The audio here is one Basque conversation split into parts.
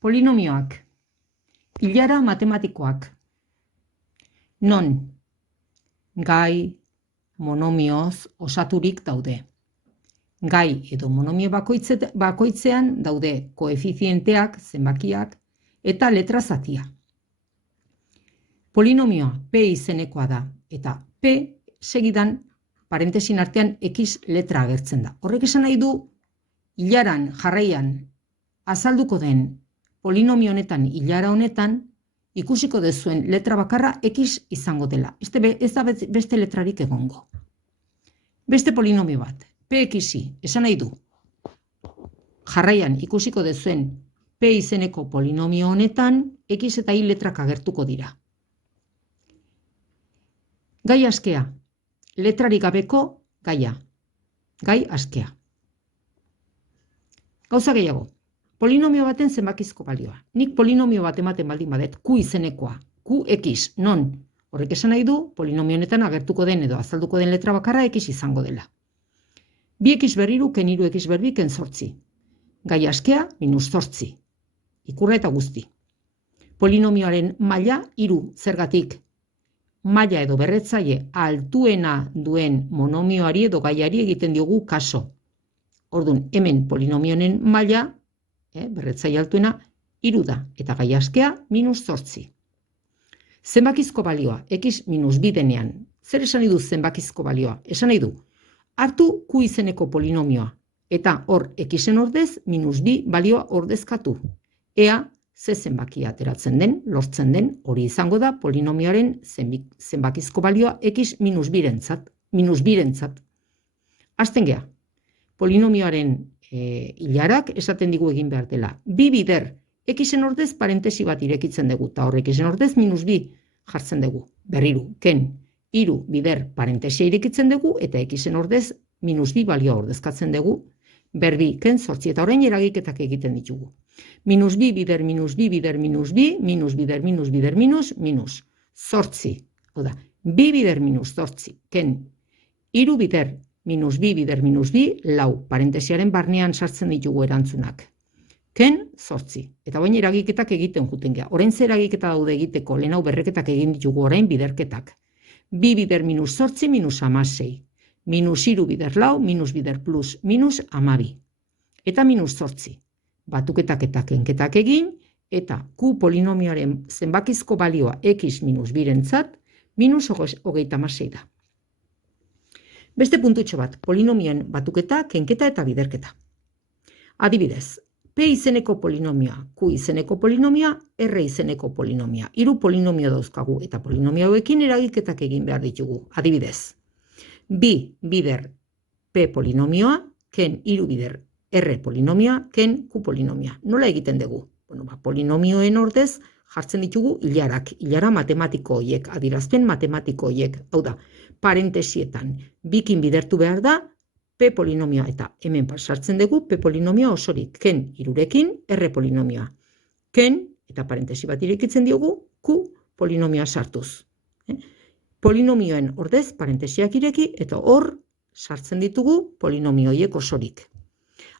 Polinomioak. Ilara matematikoak. Non gai monomioz osaturik daude. Gai edo monomio bakoitzean daude koefizienteak, zenbakiak eta letra zatia. Polinomioa P izenekoa da eta P segidan parentesin artean X letra agertzen da. Horrek esan nahi du ilaran jarraian azalduko den polinomio honetan, ilara honetan, ikusiko dezuen letra bakarra X izango dela. Ez da beste letrarik egongo. Beste polinomio bat, PXi, esan nahi du. Jarraian ikusiko dezuen P izeneko polinomio honetan, X eta Y letrak agertuko dira. Gai askea, letrarik gabeko gaia. Gai askea. Gauza gehiago. Polinomio baten zenbakizko balioa. Nik polinomio bat ematen baldin badet, Q izenekoa, QX, non? Horrek esan nahi du, polinomio honetan agertuko den edo azalduko den letra bakarra X izango dela. 2X berriru, ken 3X berbi, ken 8. Gai askea, -8. Ikurra eta guzti. Polinomioaren maila 3, zergatik? Maila edo berretzaile altuena duen monomioari edo gaiari egiten diogu kaso. Orduan, hemen polinomioen maila, berretzaile altuena, 3 da, eta gai askea, -8. Zenbakizko balioa, X -2 denean. Zer esan nahi du zenbakizko balioa? Esan nahi du, hartu Q izeneko polinomioa, eta hor Xen ordez, -2 balioa ordezkatu. Ea, ze zenbakia ateratzen den, lortzen den, hori izango da polinomioaren zenbakizko balioa X -2-rentzat. Hasten gea, polinomioaren ilarak esaten digu egin behar dela. 2 bider, Xen ordez parentesi bat irekitzen dugu, eta horrek Xen ordez -2 jartzen dugu. Berriru, ken, 3 bider parentesia irekitzen dugu, eta Xen ordez -2 balioa ordezkatzen dugu, berbi, ken 8, eta orain eragiketak egiten ditugu. -2 bider, -2 bider, -2, minus bider, minus bider, minus, 8. Oda, 2 bider, -8, ken, 3 bider, -2 bider, -2, lau, parentesiaren barnean sartzen ditugu erantzunak. Ken, 8. Eta orain eragiketak egiten juten gea. Orain zer eragiketa daude egiteko, lehen hau berreketak egin ditugu, orain biderketak. 2 bider, -8, -16. -3 bider lau, minus bider plus, -12. Eta -8. Batuketak eta kenketak egin, eta Q polinomioaren zenbakizko balioa X -2-rentzat, -36 da. Beste puntutxo bat, polinomioen batuketa, kenketa eta biderketa. Adibidez, P izeneko polinomioa, Q izeneko polinomioa, R izeneko polinomioa. 3 polinomio dauzkagu eta polinomio hauekin eragiketak egin behar ditugu. Adibidez, 2 bider P polinomioa, ken 3 bider R polinomioa, ken Q polinomioa. Nola egiten dugu? Polinomioen ordez jartzen ditugu ilarak, ilara matematiko horiek, adierazpen matematiko horiek. Hau da, parentesietan bikin bidertu behar da P polinomioa, eta hemen sartzen dugu P polinomioa osorik, ken 3rekin R polinomioa. Ken, eta parentesi bat irekitzen diogu, Q polinomioa sartuz. Polinomioen ordez parentesiak ireki, eta hor sartzen ditugu polinomio horiek osorik.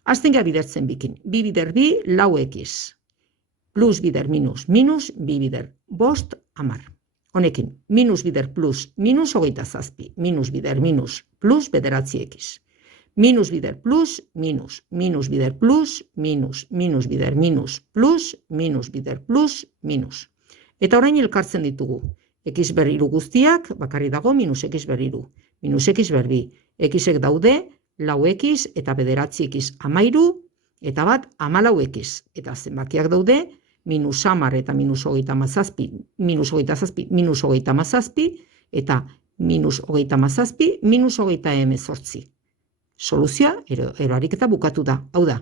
Hasten gea bidertzen bikin. 2 bider 2, lau X. Plus bider minus, minus, 2 bider 5, 10. Honekin, minus bider plus, minus 27. Minus bider minus, plus bederatzi X. Minus bider plus, minus. Minus bider plus, minus. Minus bider minus, plus. Minus bider plus, minus. Eta orain elkartzen ditugu. X berriru guztiak, bakarri dago minus X berriru. Minus X berbi. Xek daude, lau X eta bederatzi X 13, eta bat 14X. Eta zenbakiak daude, minus 10 eta minus 37, minus 27, minus 37, eta minus 37, minus 38. Soluzioa, eroariketa bukatu da. Hau da,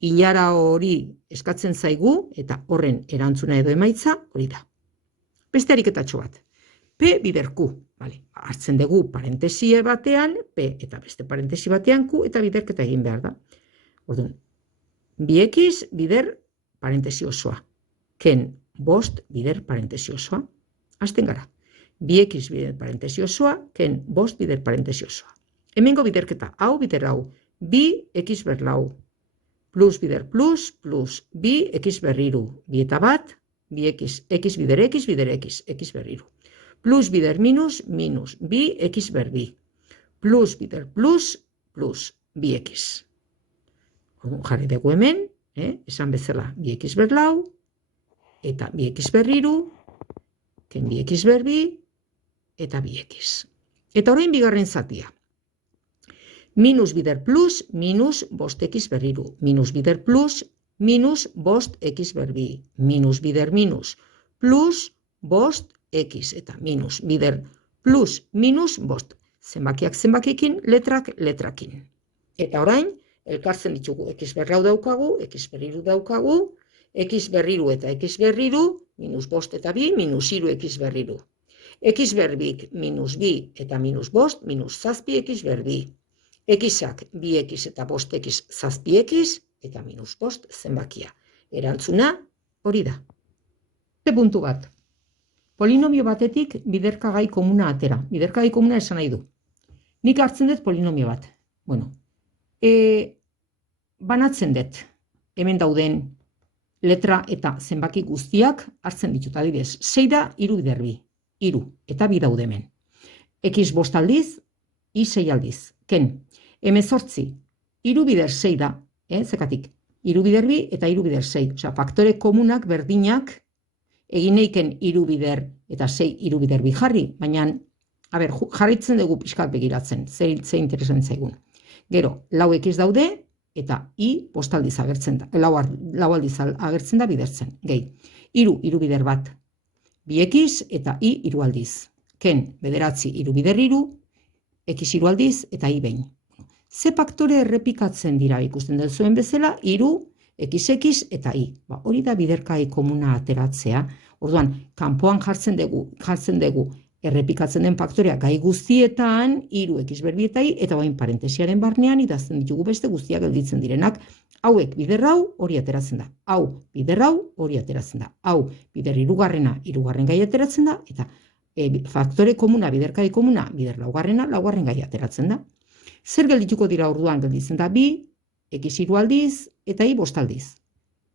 ilara hori eskatzen zaigu, eta horren erantzuna edo emaitza hori da. Beste ariketatxo bat. P bider Q. Hartzen dugu parentesie batean, P eta beste parentesi batean Q, eta biderketa egin behar da. Orduan, 2X bider parentesi osoa. Ken 5 bider parentesi osoa. Hasten gara. 2X bider parentesi osoa, ken 5 bider parentesi osoa. Hemengo biderketa, hau bider hau. 2X ber lau. plus bider plus, bi, x berriru, bi eta bat, bi x, x bider x, x berriru. Plus bider minus, bi, x ber bi. Plus bider plus, bi x. Jarri dugu hemen, esan bezala, bi x ber lau, eta bi x berriru, ken bi x ber bi, eta bi x. Eta orain bigarren zatia. Minus bider plus, minus bost x berriru. Minus bider plus, minus bost x ber bi. Minus bider minus, plus bost x. Eta minus bider plus, minus bost. Zenbakiak zenbakikin, letrak letrakin. Eta orain, elkartzen ditugu. X berrau daukagu, x berriru daukagu, x berriru eta x berriru, minus bost eta bi, minus iru x berriru. X berbik minus bi eta minus bost, minus zazpi x berbi. Xak bi x eta bost x zazpi x eta minus bost zenbakia. Erantzuna hori da. Puntu bat. Polinomio batetik biderkagai komuna atera. Biderkagai komuna esan nahi du. Nik hartzen dut polinomio bat. Bueno, banatzen dut. Hemen dauden letra eta zenbaki guztiak hartzen ditut. Adibidez, 6 da 3 bider bi. 3 eta bi daude hemen. X bost aldiz, y 6 aldiz. Ken, 18, 3 bider 6 da, zekatik, 3 bider bi eta 3 bider 6. Osea, faktore komunak berdinak egin eiken 3 bider eta 6 3 bider bi jarri, baina, jarritzen dugu pixkat begiratzen, ze interesan zaigun. Gero, lau x daude, eta i bost aldiz agertzen da, lau aldiz agertzen da bidertzen. Gehi, 3 bider bat, bi x eta i 3 aldiz. Ken, bederatzi 3 bider 3, x 3 aldiz eta i behin. Ze faktore errepikatzen dira ikusten dut zuen bezala, 3, x eta i. Hori da biderkai komuna ateratzea. Orduan, kanpoan jartzen dugu errepikatzen den faktorea gai guztietan, 3 x ber bi eta i, eta bain parentesiaren barnean idazten ditugu beste guztiak gelditzen direnak. Hauek bider hau hori ateratzen da. Hau bider hau hori ateratzen da. Hau bider hirugarrena gai ateratzen da, eta faktore komuna, biderkai komuna, bider laugarren gai ateratzen da. Zer geldituko dira orduan gelditzen da bi, x 3 aldiz, eta i bost aldiz.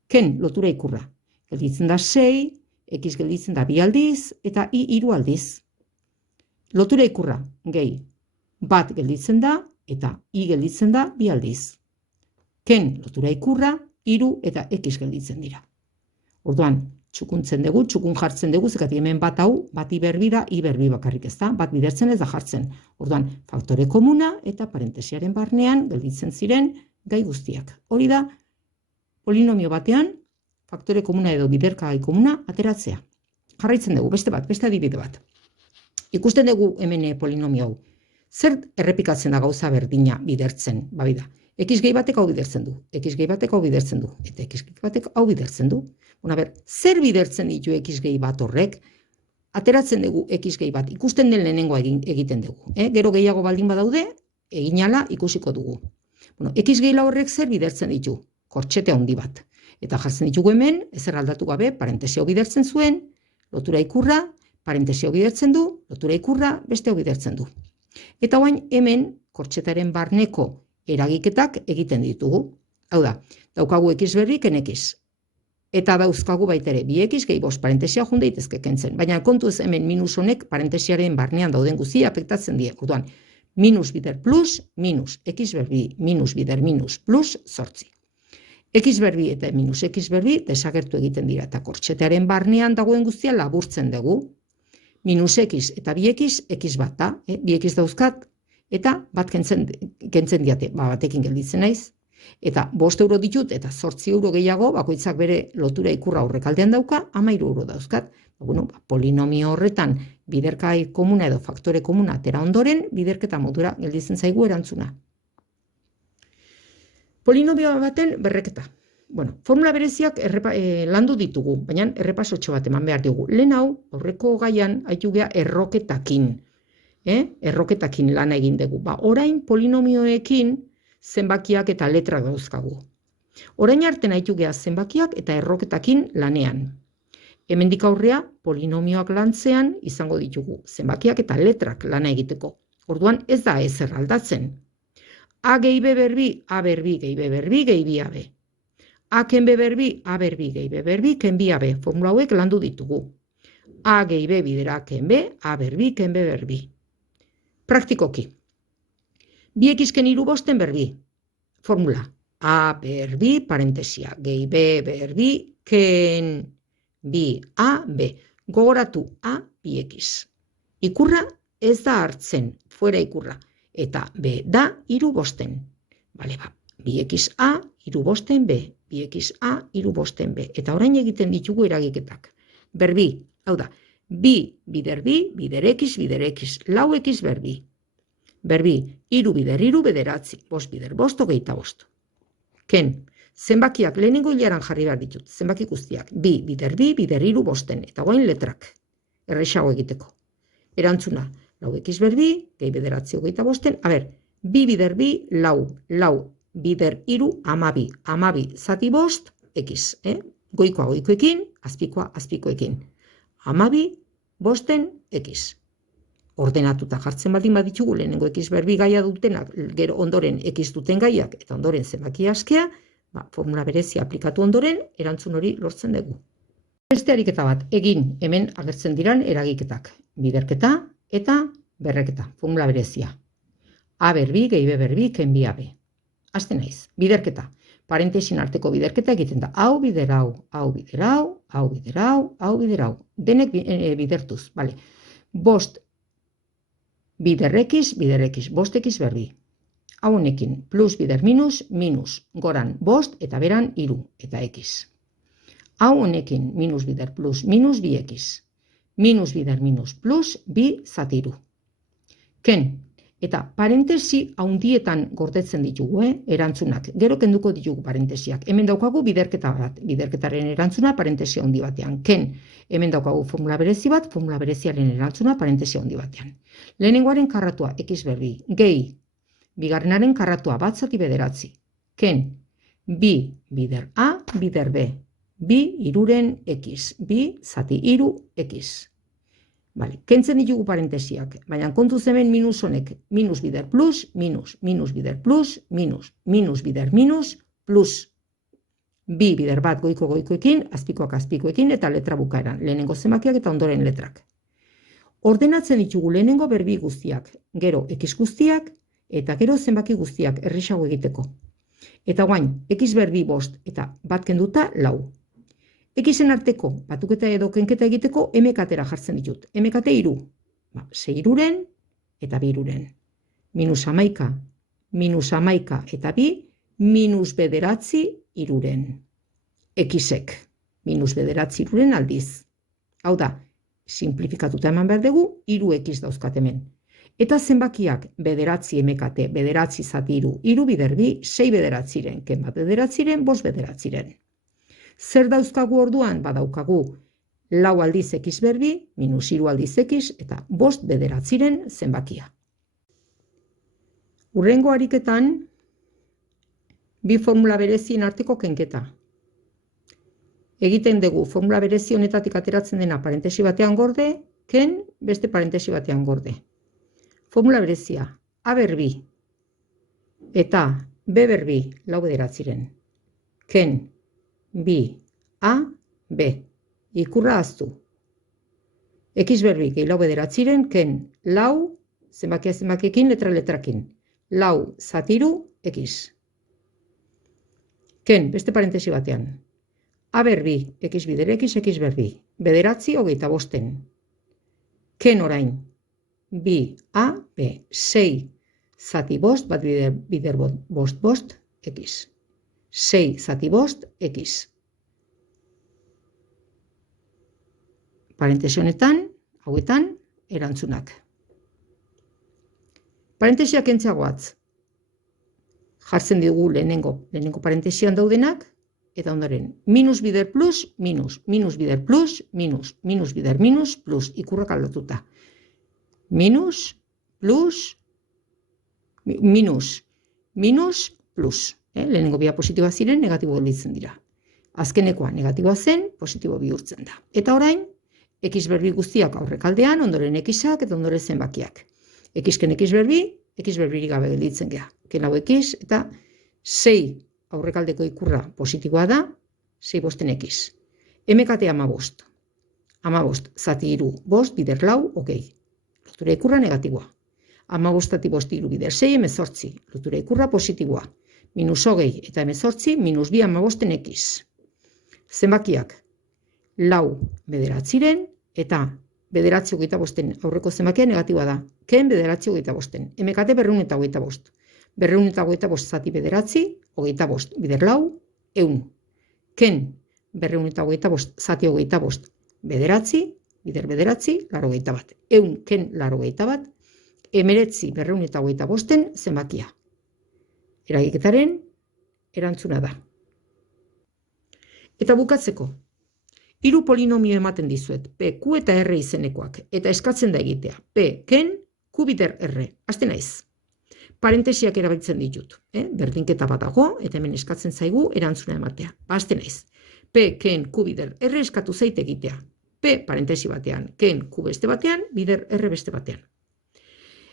Ken, lotura ikurra. Gelditzen da 6, x gelditzen da 2 aldiz, eta i 3 aldiz. Lotura ikurra, gehi, bat gelditzen da, eta i gelditzen da 2 aldiz. Ken, lotura ikurra, 3 eta x gelditzen dira. Orduan, txukun jartzen dugu, zekati hemen bat hau, bat i berbi da, i berbi bakarrik ez da, bat bidertzen ez da jartzen. Orduan, faktore komuna eta parentesiaren barnean gelditzen ziren gai guztiak. Hori da, polinomio batean, faktore komuna edo biderkagai komuna ateratzea. Jarraitzen dugu, beste adibide bat. Ikusten dugu hemen polinomio hau. Zer errepikatzen da gauza berdina bidertzen, babida. X gehi batek hau bidertzen du, x gehi batek hau bidertzen du, eta x gehi batek hau bidertzen du. Zer bidertzen ditu x gehi bat horrek? Ateratzen dugu x gehi bat, ikusten den lehenengoa egiten dugu. Gero gehiago baldin badaude, eginala ikusiko dugu. X gehi horrek zer bidertzen ditu? Kortxete handi bat. Eta jartzen ditugu hemen, ezer aldatu gabe, parentesi hau bidertzen zuen, lotura ikurra, parentesi hau bidertzen du, lotura ikurra, beste hau bidertzen du. Eta orain hemen, kortxetaren barneko eragiketak egiten ditugu. Hau da, daukagu x berri ken x. Eta dauzkagu baitere, bi x gehi bost parentesia jun daitezke kentzen. Baina kontu ez hemen minus honek parentesiaren barnean dauden guztia afektatzen die. Orduan, minus bider plus, minus x berbi, minus bider minus, plus 8. X berbi eta minus x berbi desagertu egiten dira, eta kortxetearen barnean dagoen guztia laburtzen dugu. Minus x eta bi x bat da, bi x dauzkat, eta bat kentzen diate, batekin gelditzen naiz. Eta 5 euro ditut, eta 8 euro gehiago, bakoitzak bere lotura ikurra horrekaldean dauka, 13 euro dauzkat. Polinomio horretan biderkai komuna edo faktore komuna atera ondoren, biderketa modura gelditzen zaigu erantzuna. Polinomio baten berreketa. Formula bereziak landu ditugu, baina errepasotxo bat eman behar dugu. Lehen hau, aurreko gaian, haitu gea erroketakin. Erroketakin lana egin dugu. Orain polinomioekin zenbakiak eta letra dauzkagu. Orain arten haitu gea zenbakiak eta erroketakin lanean. Hemendik aurrea, polinomioak lantzean izango ditugu zenbakiak eta letrak lana egiteko. Orduan ez da ezer aldatzen. A gehi B berbi, A berbi gehi B berbi gehi bi AB. A ken B ber bi, A ber bi gehi B ber bi, ken bi AB. Formula hauek landu ditugu. A gehi B bidera ken B, A ber bi, ken B ber bi. Praktikoki. 2x ken 3 bosten ber bi. Formula. A ber bi, parentesia, gehi B ber bi, ken bi A B. Gogoratu A 2x. Ikurra ez da hartzen, fuera ikurra. Eta B da 3 bosten. Bale, 2xa, 3 bosten B. 2xa, 3 bosten B. Eta orain egiten ditugu eragiketak. Berbi, hau da, bi bider bi, bider x, lau x berbi. Berbi, 3 bider 3, bederatzi, bost bider bost, 25. Ken, zenbakiak lehenengo hilaran jarri behar ditut, zenbaki guztiak. Bi bider 3 bosten, eta guain letrak. Errexago egiteko. Erantzuna, lau x berbi, gehi bederatzi 25. A ber, bi bider bi, lau bider 3, amabi zati bost, x. Goikoa goikoekin, azpikoa azpikoekin. Amabi bosten x. Ordenatuta jartzen baldin baditugu lehenengo x berbi gaia dutenak, gero ondoren x duten gaiak, eta ondoren zenbaki askea, formula berezia aplikatu ondoren, erantzun hori lortzen dugu. Beste ariketa bat, egin hemen agertzen diran eragiketak. Biderketa eta berreketa, formula berezia. A berbi, gehi B berbi, ken bi AB. Hasten naiz, biderketa. Parentesin arteko biderketa egiten da. Hau bider hau, hau bider hau, hau bider hau, hau bider hau. Denek bidertuz, bale. Bost bider x, bost x berbi. Hau honekin, plus bider minus, goran bost eta beran 3 eta x. Hau honekin, minus bider plus, minus 2x. Minus bider minus plus, bi zati 3. Ken, eta parentesi haundietan gordetzen ditugu, erantzunak. Gero kenduko ditugu parentesiak. Hemen daukagu biderketa bat, biderketaren erantzuna parentesi haundi batean. Ken, hemen daukagu formula berezi bat, formula bereziaren erantzuna parentesi haundi batean. Lehenengoaren karratua x berbi, gehi, bigarrenaren karratua bat zati bederatzi. Ken, bi bider A, bider B. Bi iruren x, bi zati 3 x. Bale, kentzen ditugu parentesiak, baina kontuz hemen minus honek, minus bider plus, minus bider plus, minus bider minus, plus. Bi bider bat goikoekin, azpikoak azpikoekin, eta letra bukaeran, lehenengo zenbakiak eta ondoren letrak. Ordenatzen ditugu lehenengo berbi guztiak, gero x guztiak, eta gero zenbaki guztiak errexago egiteko. Eta guain, x berbi bost, eta bat kenduta lau. Xen arteko batuketa edo kenketa egiteko emekatera jartzen ditut. Emekate 3. 6 iruren eta 2 iruren. Minus amaika eta 2, minus bederatzi iruren. Xek, minus bederatzi iruren aldiz. Hau da, simplifikatuta eman behar dugu, 3x dauzkat hemen. Eta zenbakiak bederatzi emekate, bederatzi zati 3, 3 bider bi, 6 bederatziren, ken bat bederatziren, 5 bederatziren. Zer dauzkagu orduan? Badaukagu lau aldiz x berbi, minus 3 aldiz x, eta 5 bederatziren zenbakia. Hurrengo ariketan, bi formula berezien arteko kenketa. Egiten dugu formula berezi honetatik ateratzen dena parentesi batean gorde, ken beste parentesi batean gorde. Formula berezia, A berbi eta B berbi lau bederatziren. Ken bi, A, B. Ikurra aztu. X berbi gehi lau bederatziren, ken lau, zenbakiekin, letrakin. Lau zatiru, X. Ken, beste parentesi batean. A berbi, X bider X, X berbi. Bederatzi, 25. Ken orain. Bi, A, B. 6 zati bost, bat bider bost, X. 6 zati bost, x. Parentesi honetan, hauetan, erantzunak. Parentesiak entzagoatz. Jartzen dugu lehenengo parentesian daudenak, eta ondoren, minus bider plus, minus bider plus, minus bider minus, plus, ikurrak aldatuta. Minus, plus, minus, plus. Lehenengo bia positiboa ziren, negatibo gelditzen dira. Azkenekoa negatiboa zen, positibo bihurtzen da. Eta orain, x berbi guztiak aurrekaldean, ondoren xak eta ondoren zenbakiak. Xken x berbirik gabe gelditzen geha. Ken hau x eta 6 aurrekaldeko ikurra positiboa da, 6 bosten ekiz. MKT 15. 15, zati 3, 5, bider 4, hogei. Lotura ikurra negatiboa. 15 5 3 bider 6, 18. Lotura ikurra positiboa. Minus hogei eta 18, minus 2 15 ekiz. Zenbakiak, 4 bederatziren eta bederatzi hogeita bosten aurreko zenbakia negatiboa da. Ken bederatzi hogeita bosten. MKT 225. 225 zati bederatzi, hogeita bost, bider 4, 100. Ken 225 zati hogeita bost, bederatzi, bider bederatzi, 81. 100 ken 81, 19 225 zenbakia. Eragiketaren erantzuna da. Eta bukatzeko, 3 polinomio ematen dizuet, P, Q eta R izenekoak, eta eskatzen da egitea, P, ken, Q bider R, haste naiz. Parentesiak erabiltzen ditut, berdinketa bat dago, eta hemen eskatzen zaigu erantzuna ematea, haste naiz. P, ken, Q bider R eskatu zait egitea, P parentesi batean, ken, Q beste batean, bider R beste batean.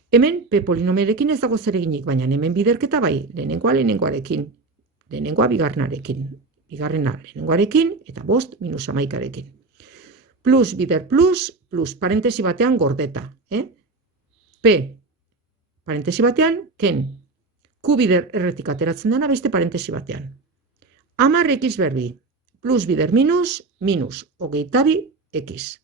Hemen P polinomioarekin ez dago zereginik, baina hemen biderketa bai, lehenengoarekin, lehenengoa bigarrenarekin, bigarrena lehenengoarekin, eta 5 minus 11arekin. Plus bider plus, parentesi batean gordeta. P, parentesi batean, ken, Q bider erretik ateratzen dena beste parentesi batean. 10 x berbi, plus bider minus, hogeita bi x.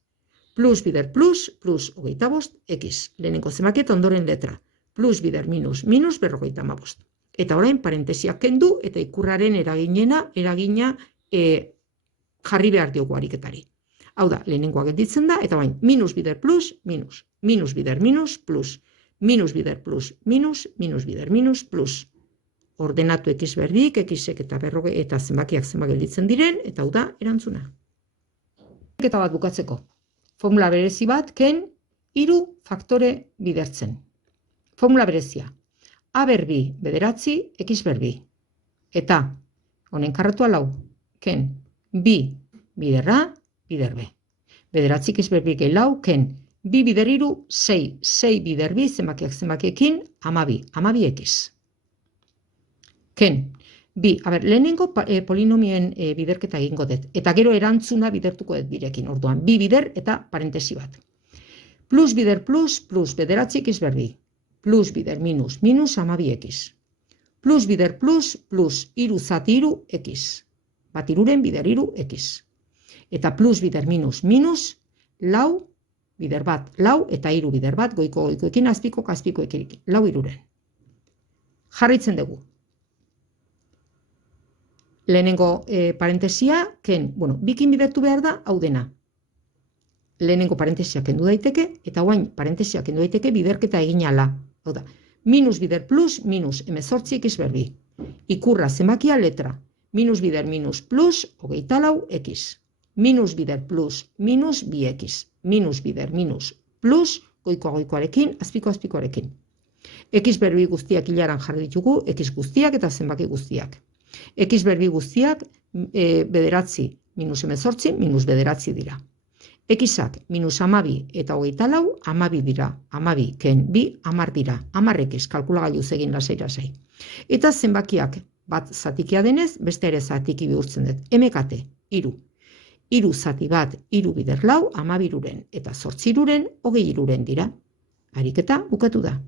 Plus bider plus, hogeita bost x. Lehenengo zenbakia ondoren letra. Plus bider minus, berrogeita hamabost. Eta orain parentesiak kendu eta ikurraren eragina jarri behar diogu ariketari. Hau da, lehenengoa gelditzen da, eta orain minus bider plus, minus bider minus, plus, minus bider plus, minus bider minus, plus. Ordenatu x berdik, xek eta berroge eta zenbakiak zenbak gelditzen diren, eta hau da, erantzuna. Eta bat bukatzeko. Formula berezi bat, ken, 3 faktore bidertzen. Formula berezia. A berbi bederatzi, x berbi. Eta, honen karratua 4, ken, bi biderra, bider b. Bederatzi x berbi gehi 4, ken, bi bider 3, 6, 6 bider bi, zenbakiekin, 12 x. Ken, bi, lehenengo polinomioen biderketa egingo dut, eta gero erantzuna bidertuko dut birekin, orduan, bi bider eta parentesi bat. Plus bider plus, bederatzi x berbi. Plus bider minus, 12x. Plus bider plus, 3 zati 3 x. Bat 3-ren bider 3 x. Eta plus bider minus, 4 bider bat, 4 eta 3 bider bat, goikoekin azpikoekin, 4 3-ren. Jarraitzen dugu. Lehenengo parentesia, ken, bikin bidertu behar da, hau dena. Lehenengo parentesia kendu daiteke, eta guain parentesia kendu daiteke biderketa egin ala. Hau da, minus bider plus, minus 18 x berbi. Ikurra zenbakia letra. Minus bider minus plus, hogeita 4 x. Minus bider plus, minus 2x. Minus bider minus plus, goikoarekin, azpikoarekin. X berbi guztiak hilaran jarri ditugu, x guztiak eta zenbaki guztiak. X berbi guztiak bederatzi minus 18, minus bederatzi dira. Xak minus 12 eta hogeita 4, 12 dira. 12, ken, bi, 10 dira. 10x, kalkulagailu egin lasai. Eta zenbakiak bat zatikia denez, beste ere zatiki bihurtzen dut. MKT, 3. 3 zati bat, 3 bider 4, 12 3-ren eta 8 3-ren, 20 3-ren dira. Ariketa bukatu da.